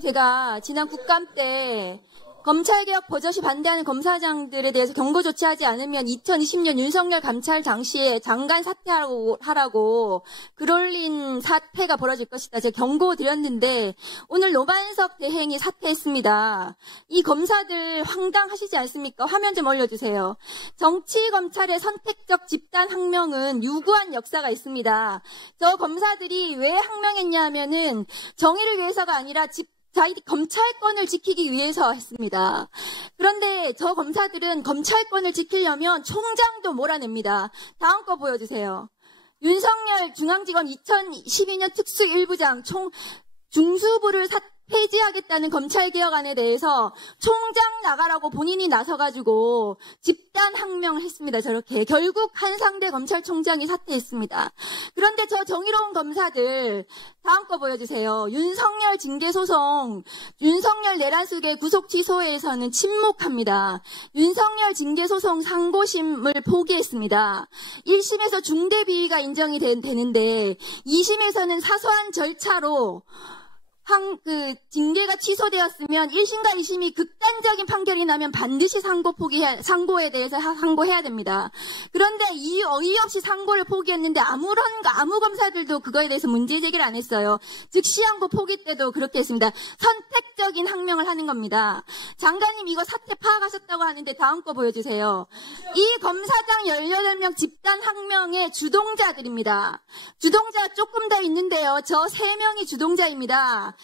제가 지난 국감 때 검찰개혁 버젓이 반대하는 검사장들에 대해서 경고 조치하지 않으면 2020년 윤석열 감찰 당시에 장관 사퇴하라고 그럴린 사태가 벌어질 것이다. 제가 경고 드렸는데 오늘 노만석 대행이 사퇴했습니다. 이 검사들 황당하시지 않습니까? 화면 좀 올려주세요. 정치검찰의 선택적 집단 항명은 유구한 역사가 있습니다. 저 검사들이 왜 항명했냐 하면은 정의를 위해서가 아니라 자기 검찰권을 지키기 위해서 했습니다. 그런데 저 검사들은 검찰권을 지키려면 총장도 몰아냅니다. 다음 거 보여주세요. 윤석열 중앙지검 2012년 특수 1부장 중수부를 폐지하겠다는 검찰개혁안에 대해서 총장 나가라고 본인이 나서가지고 집단 항명을 했습니다. 저렇게. 결국 한상대 검찰총장이 사퇴했습니다. 그런데 저 정의로운 검사들 다음 거 보여주세요. 윤석열 징계소송, 윤석열 내란수계 구속 취소에서는 침묵합니다. 윤석열 징계소송 상고심을 포기했습니다. 1심에서 중대비위가 인정이 되는데 2심에서는 사소한 절차로 징계가 취소되었으면 1심과 2심이 극단적인 판결이 나면 반드시 상고에 대해서 상고해야 됩니다. 그런데 이 어이없이 상고를 포기했는데 아무 검사들도 그거에 대해서 문제 제기를 안 했어요. 즉시 항고 포기 때도 그렇게 했습니다. 선택적인 항명을 하는 겁니다. 장관님 이거 사태 파악하셨다고 하는데 다음 거 보여주세요. 이 검사장 18명 집단 항명의 주동자들입니다. 주동자 조금 더 있는데요. 저 3명이 주동자입니다.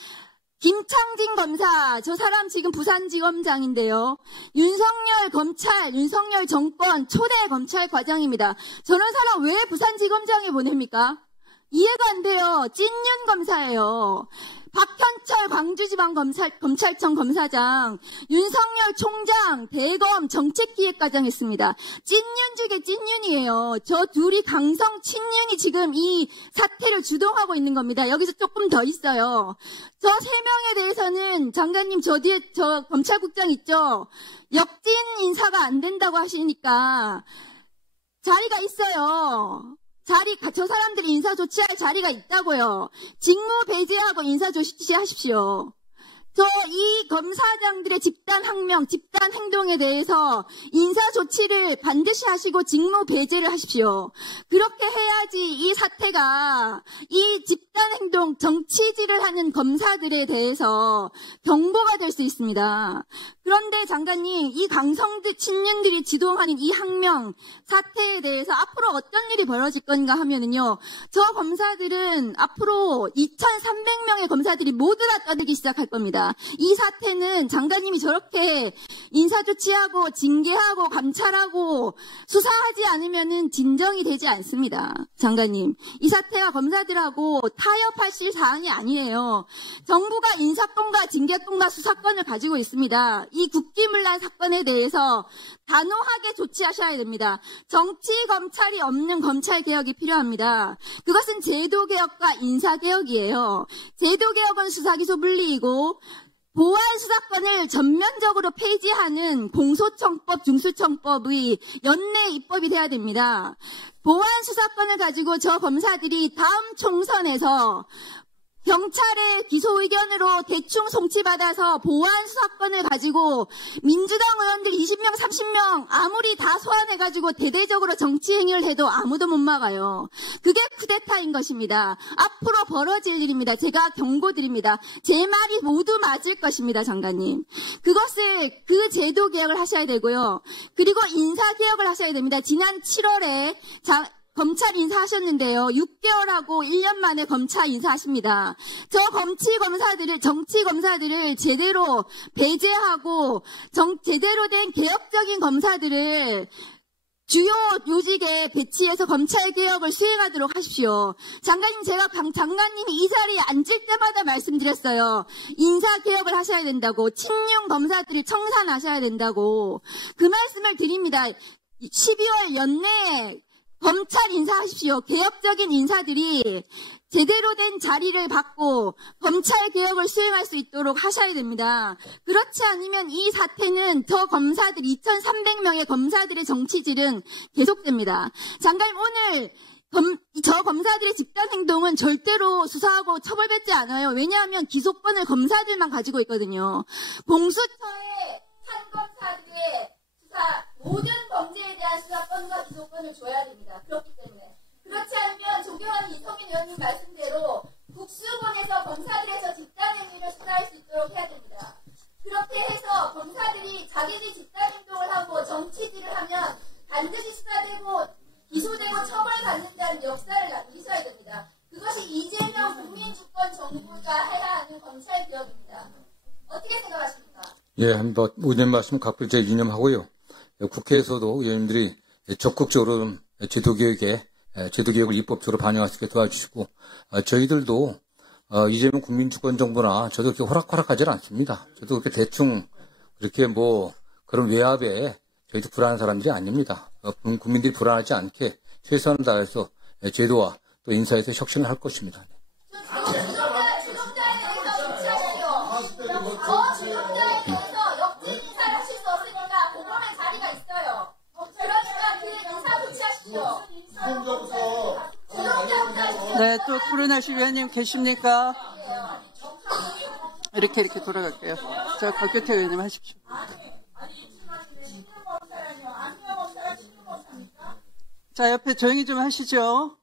김창진 검사, 저 사람 지금 부산지검장인데요. 윤석열 검찰, 윤석열 정권 초대 검찰 과장입니다. 저런 사람 왜 부산지검장에 보냅니까? 이해가 안 돼요. 찐윤 검사예요. 박현철 광주지방검찰청 검사장, 윤석열 총장, 대검 정책기획과장 했습니다. 찐윤 중에 찐윤이에요. 저 둘이 강성 친윤이 지금 이 사태를 주동하고 있는 겁니다. 여기서 조금 더 있어요. 저 3명에 대해서는 장관님 저 뒤에 저 검찰국장 있죠? 역진 인사가 안 된다고 하시니까 자리가 있어요. 저 사람들이 인사 조치할 자리가 있다고요. 직무 배제하고 인사 조치하십시오. 이 검사장들의 집단 항명, 집단 행동에 대해서 인사 조치를 반드시 하시고 직무 배제를 하십시오. 그렇게 해야지 이 사태가 이 집단 행동, 정치질을 하는 검사들에 대해서 경고가 될 수 있습니다. 그런데 장관님, 이 강성들 친윤들이 지도하는 이 항명 사태에 대해서 앞으로 어떤 일이 벌어질 건가 하면은요, 저 검사들은 앞으로 2,300명의 검사들이 모두 다 떠들기 시작할 겁니다. 이 사태는 장관님이 저렇게 인사조치하고 징계하고 감찰하고 수사하지 않으면은 진정이 되지 않습니다. 장관님, 이 사태가 검사들하고 타협하실 사안이 아니에요. 정부가 인사권과 징계권과 수사권을 가지고 있습니다. 이 국기문란 사건에 대해서 단호하게 조치하셔야 됩니다. 정치 검찰이 없는 검찰 개혁이 필요합니다. 그것은 제도 개혁과 인사 개혁이에요. 제도 개혁은 수사기소 분리이고 보안 수사권을 전면적으로 폐지하는 공소청법, 중수청법의 연내 입법이 돼야 됩니다. 보안 수사권을 가지고 저 검사들이 다음 총선에서 경찰의 기소 의견으로 대충 송치받아서 보안 수사권을 가지고 민주당 의원들 20명, 30명 아무리 다 소환해가지고 대대적으로 정치 행위를 해도 아무도 못 막아요. 그게 쿠데타인 것입니다. 앞으로 벌어질 일입니다. 제가 경고드립니다. 제 말이 모두 맞을 것입니다. 장관님. 그 제도 개혁을 하셔야 되고요. 그리고 인사 개혁을 하셔야 됩니다. 지난 7월에 검찰 인사하셨는데요. 6개월하고 1년 만에 검찰 인사하십니다. 저 정치 검사들을 제대로 배제하고 제대로 된 개혁적인 검사들을 주요 요직에 배치해서 검찰 개혁을 수행하도록 하십시오. 장관님, 제가 장관님이 이 자리에 앉을 때마다 말씀드렸어요. 인사 개혁을 하셔야 된다고, 친윤 검사들을 청산하셔야 된다고 그 말씀을 드립니다. 12월 연내에 검찰 인사하십시오. 개혁적인 인사들이 제대로 된 자리를 받고 검찰 개혁을 수행할 수 있도록 하셔야 됩니다. 그렇지 않으면 이 사태는 저 검사들 2,300명의 검사들의 정치질은 계속됩니다. 장관님, 오늘 저 검사들의 집단 행동은 절대로 수사하고 처벌받지 않아요. 왜냐하면 기소권을 검사들만 가지고 있거든요. 공수처의 판검사들의 수사, 모든 범죄에 대한 수사권과 기소권을 줘야 됩니다. 그렇기 때문에. 그렇지 않으면 조경환 이성민 의원님 말씀대로 국수본에서 검사들에서 집단 행위를 수사할 수 있도록 해야 됩니다. 그렇게 해서 검사들이 자기들 집단 행동을 하고 정치질을 하면 반드시 수사되고 기소되고 처벌받는다는 역사를 남기셔야 됩니다. 그것이 이재명 국민주권 정부가 해야 하는 검찰개혁입니다. 어떻게 생각하십니까? 예, 한번 의원님 말씀 각별히 유념하고요. 국회에서도 의원님들이 적극적으로 제도개혁을 입법적으로 반영할 수 있게 도와주시고, 저희들도 이재명 국민주권 정부나 저도 그렇게 호락호락하지는 않습니다. 저도 그렇게 대충 그렇게 그런 외압에 저희도 불안한 사람들이 아닙니다. 국민들이 불안하지 않게 최선을 다해서 제도와 또 인사에서 혁신을 할 것입니다. 네, 또 토론하실 의원님 계십니까? 이렇게 돌아갈게요. 자, 곽규태 의원님 하십시오. 자, 옆에 조용히 좀 하시죠.